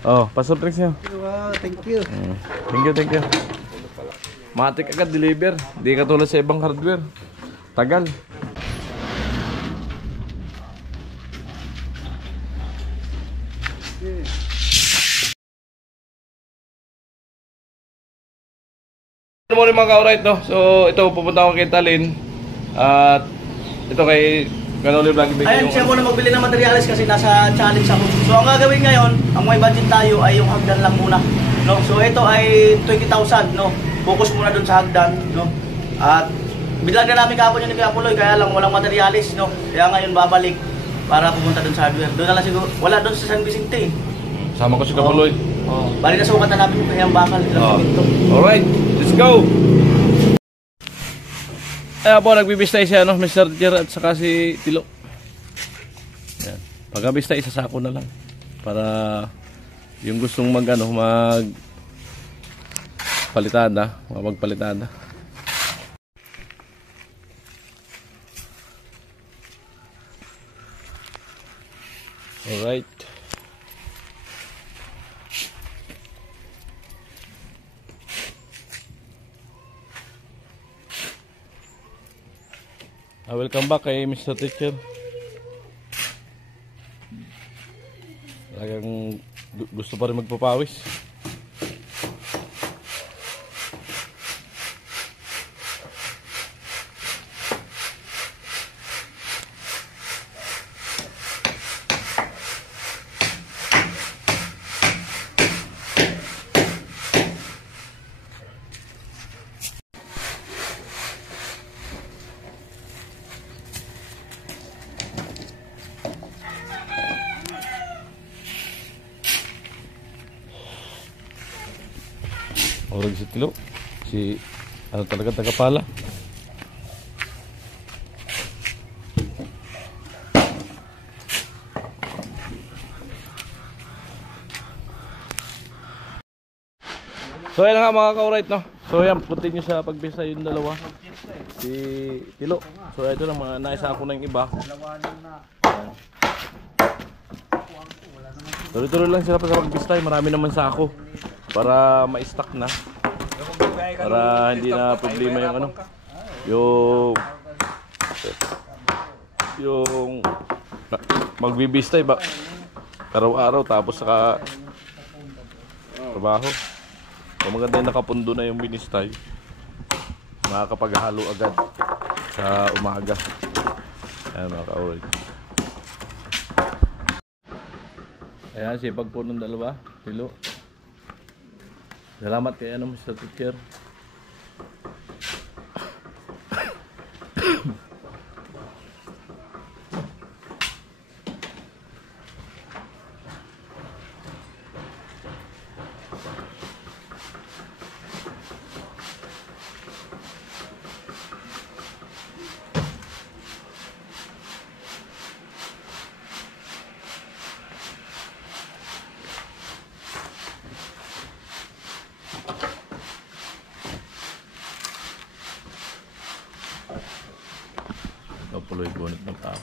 Oh, pa-soft drinks nyo. Wow, thank you. Thank you. Matik agad deliver. Di katulad sa ibang hardware. Tagal. Good morning mga ka-alright, no? So ito pupunta ako kay Talin. At ito kay Ganoli Vlog. Ayun, siya muna magbili ng materials kasi nasa challenge ako. So ang gagawin ngayon, ang may budget tayo ay yung hagdan lang muna, no? So ito ay 20,000, no? Focus muna dun sa hagdan, no? At bilang na namin kahapon yung nagkapuloy, kaya lang walang materials, no? Kaya ngayon babalik para pumunta dun sa hardware. Doon na lang siguro, wala dun sa San Vicente. Sama ko si Kapuloy. Bali na sukat na namin yung bakal, ilang minto. Alright, let's go! Ayan po, nagbibistay siya, no? Mr. Jer at saka si Tilo. Ayan. Pagkabistay, isasako na lang. Para yung gustong magpalitada, magpalitada. Alright. Welcome back kay Mr. Teacher. Talagang gusto pa rin magpapawis. Orag si Tilo. Si ano talaga tagapala. So ayan nga mga ka-alright, no. So ayan, puntin nyo sa pagbisa yung dalawa. Si Tilo. So ito lang mga naisa ako na yung iba. Tuloy-tuloy lang sila sa pagbistay. Marami naman sa ako para ma-stock na, para hindi na problema yung ano, yung magbibistay ba araw-araw tapos saka trabaho. So maganda yung nakapundo na yung binistay, makakapaghalo agad sa umaga. Ayan mga ka-alright. Ayan, sipag po ng dalawa, Tilo. Salamat kay Mr. Teacher. Puloy bonit ng tao.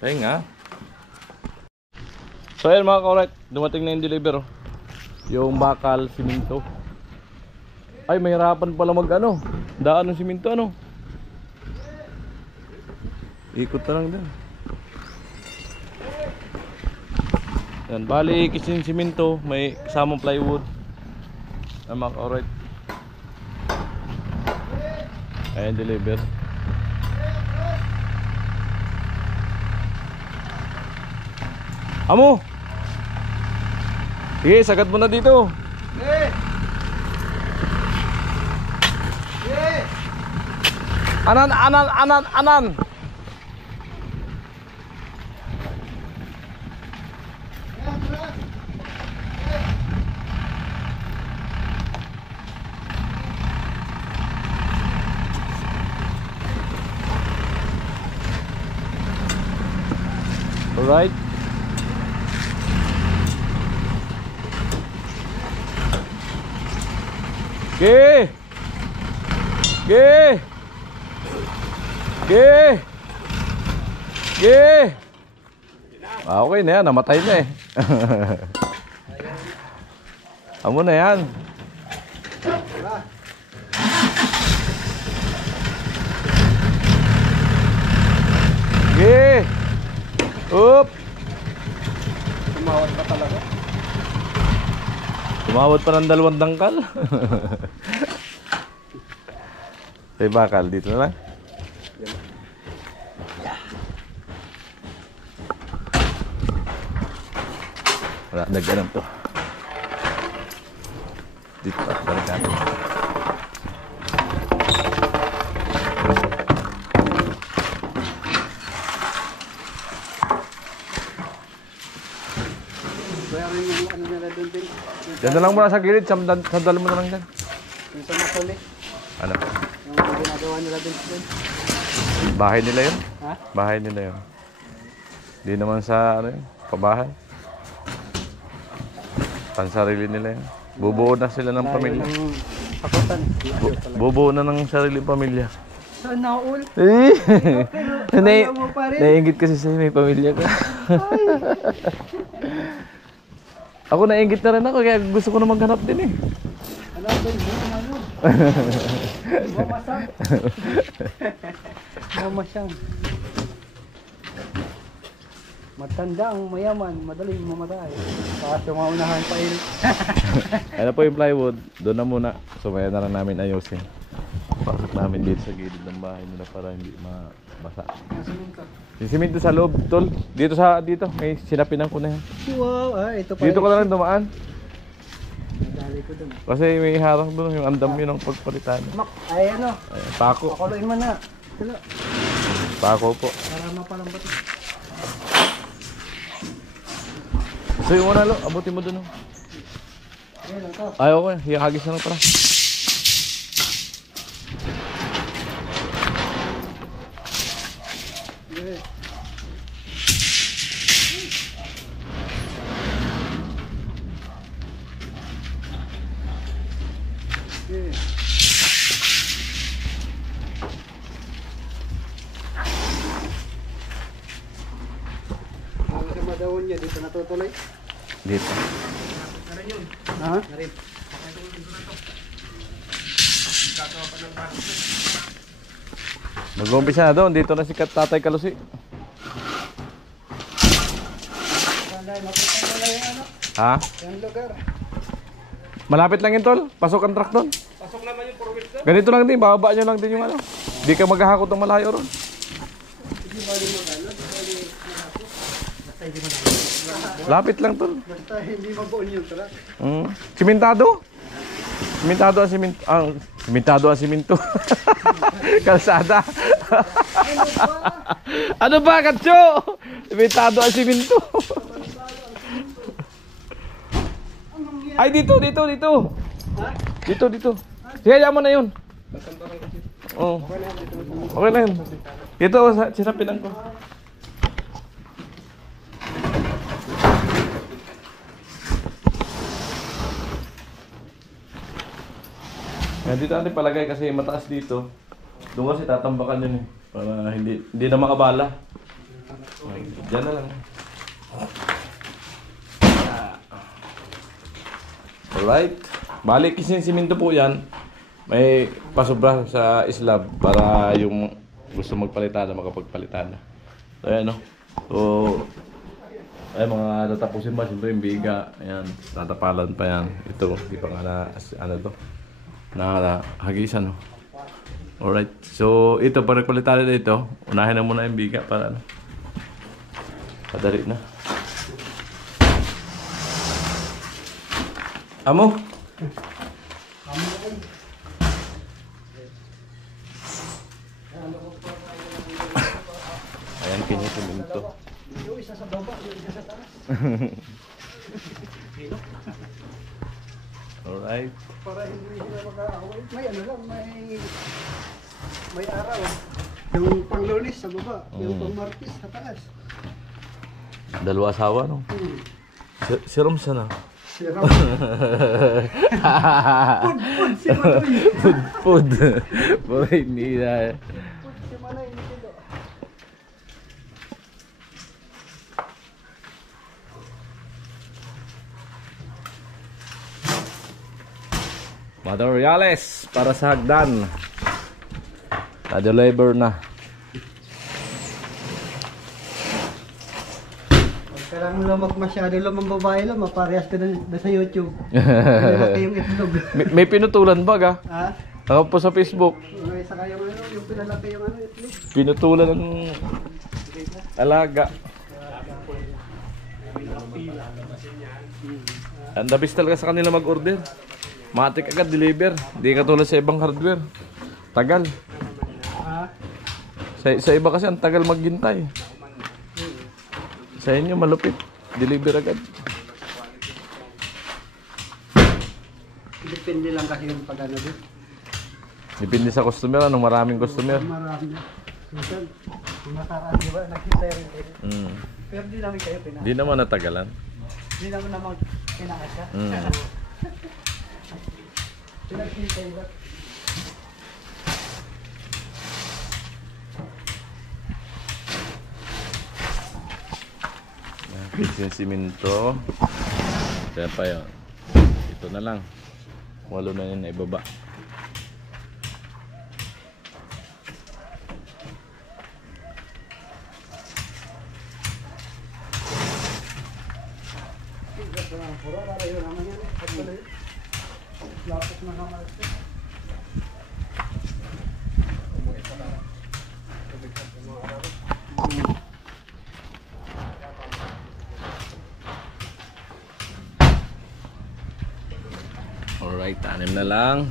Tayo nga. So ayan mga ka-alright, dumating na yung deliver, oh. Yung bakal, siminto. Ay, mahirapan pala daan ng siminto, ano. Ikot na lang din. Yan, bali kisin siminto, may kasamang plywood. Mga ka-alright. Ayan, deliver. Amo! Sige, sagat mo na dito. Anan. Alright. Okay. Okay. Okay na yan, namatay na eh. Amo na yan. Okay. Up. Tumawad pa talaga. Tumawad pa ng 2 dangkal. Tay bakal, dito na lang. Wala, nag-anam to. Dito pa, balikan. Bayaran yung ano nila doon din. Diyan na lang muna sa gilid, sandal mo na lang dyan. Yung sa Makole. Ano? Yung ginagawa nila doon. Bahay nila yun? Ha? Bahay nila yun. Di naman sa ano yun, pabahay. Pansarili nila yun. Bubuo na sila ng pamilya. Pakutan. Bubuo na ng sarili pamilya. Sana all. Eh! Ayaw mo pa rin. Naiingit kasi sa'yo, may pamilya ka. Ako naiingit na rin ako, kaya gusto ko na maghanap din eh. Ano ba yun? Ano? Mamasang. Mamasang. Matanda ang mayaman, madaling mamatay. Kaso maunahan pa yun. Ano po yung plywood, doon na muna. Sumaya na lang namin ayusin. Pasok namin dito sa gilid ng bahay nila para hindi mabasa. Yung simento sa loob, tol. Dito, may sinapinan ko na yan. Wow, ito pa. Dito ko na lang dumaan. Dali ko dun. Kasi may harang doon, yung andam yun ng pagpalitan. Ay ano, Ayan, pako. pakuloyin mo na. Sila. Pako po. Para mapalambat. So yung una lo, abutin mo doon. Ayan lang to. Ayaw ko, hiyakagis na lang para. Yeah. Yeah. Sa madawon niya, dito natutuloy. Dito. Ha? Mag-umpisa na doon, dito na si Tatay Kalusi. Sanday, mapunta mo na yung ano, Ha? yung lugar. Malapit lang yun, tol. Pasok ang truck doon. Pasok naman yung forward sir. Ganito lang din, bababa nyo lang din yung ano. Hindi ka maghahakot ng malayo ron. Lapit lang, tol. Basta hindi mabuon yung truck. Simentado? Simentado ang siminto. Simentado ang siminto. Kalsada. Ano ba, Katso? Simentado ang siminto. Ay, dito. Dito. Sige, mo na yun. Oo. Okay na yun. Dito, sinapinan ko. Yan, dito natin palagay kasi mataas dito. Doon kasi tatambakan yun eh. Para hindi na makabala. Diyan na lang. Alright. Balik kasi yung siminto po yan. May pasobra sa slab para yung gusto magpalitada, makapagpalitada. So ayan o. So, ay mga tatapusin ba? Siyempre yung biga. Ayan. Tatapalan pa yan. Ito. Di pa nga na, ano to. Hagisan no. Alright. So ito para palitan dito, unahin na muna yung biga para ano. Padali na. Amo. Ayan kanya siminto. Yung isa sa baba, yung isa sa taas. Alright. Para hindi sila mag-aaway. May ano lang, may araw. Yung pang-Lunes sa baba, yung pang-Martes sa taas. Dalawa asawa no. Si Rom sana. Si Ram. Food, si Manoy. Food. Boy, hindi na. Food, si Manoy, hindi kilo. Materials para sa hagdan. Na-deliver na. Kailangan lang masyado lang ang babae lang, maparehas ka na sa YouTube. Pinalaki yung itlog. May pinutulan ba ga? Ha? Ako po sa Facebook. May isa kayo yung pinalaki yung itlog. Pinutulan ng alaga. Ang dabis talaga sa kanila mag-order. Matik agad deliver. Hindi katulad sa ibang hardware. Tagal. Ha? Sa iba kasi ang tagal maghintay. Sa inyo malupit. Deliver agad. Depende lang kasi yung pag-ano din. Depende sa customer. Anong maraming customer. Marami. Minsan, yung nakaraan, di ba? Naghintay rin kayo. Pero di namin kayo pinaka. Di naman natagalan. Di naman pinakasya. Pinaghintay ba? Yung siminto. Kaya pa yun. Ito na lang. 8 na yun na ibaba. Lapos na naman. Alright, 6 na lang.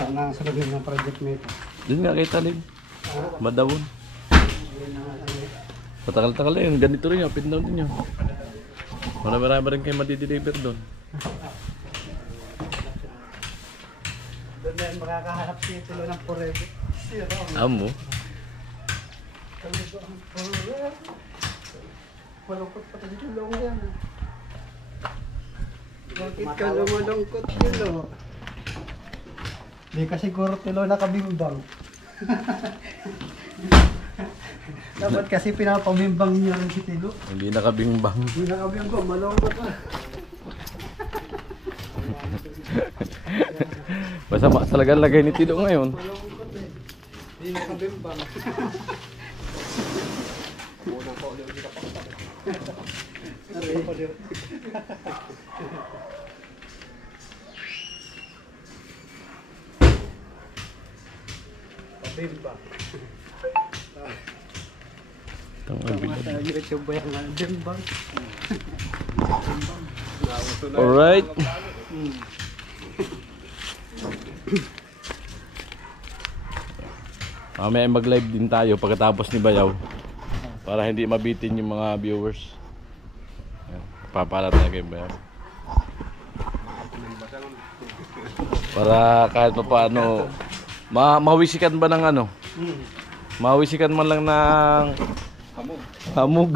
Sana sa lagay ng project nito. Doon nga kay Talim. Madawon. Patagal-tagal na yun. Ganito rin yun. Pin down din yun. Marami rin kayo matideliver doon. Doon na yan makakahanap titulo ng forever. Zero. Amo. Malungkot pa tayo tulong yan. Bakit ka lumalungkot tilo? Di ka siguro tilo nakabimbang. Dapat kasi pinapabimbang niya rin si Tilo. Hindi nakabingbang. Di nakabimbang, malungkot na. Masama talaga ang lagay ni Tilo ngayon. Malungkot eh. Di nakabimbang. Bimbang. Sa YouTube ba yung bimbang? Alright. Mamaya mag-live din tayo pagkatapos ni Bayaw. Para hindi mabitin yung mga viewers. Papala talaga yung Bayaw. Para kahit pa paano mawisikan ba ng ano? Mawisikan man lang ng hamog.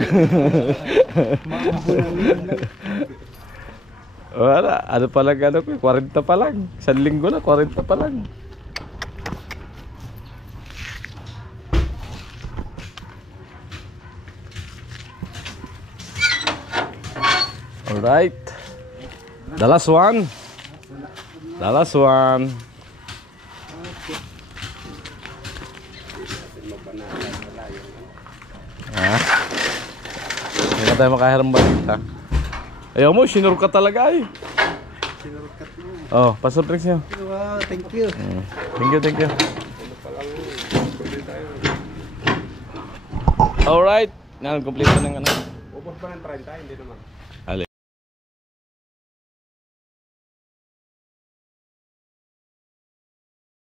Wala, ano pa lang ano ko, 40 pa lang. 1 linggo na, 40 pa lang. Alright. The last one. The last one. Ha? Hindi na tayo makahiram balita. Ayaw mo, sinurk ka talaga ay. Sinurkat mo. Oh, pasurprise niyo. Wow, thank you. Thank you, thank you. Alright. Now, kompleto ng ano. Ubos ba ng 30? Hindi naman.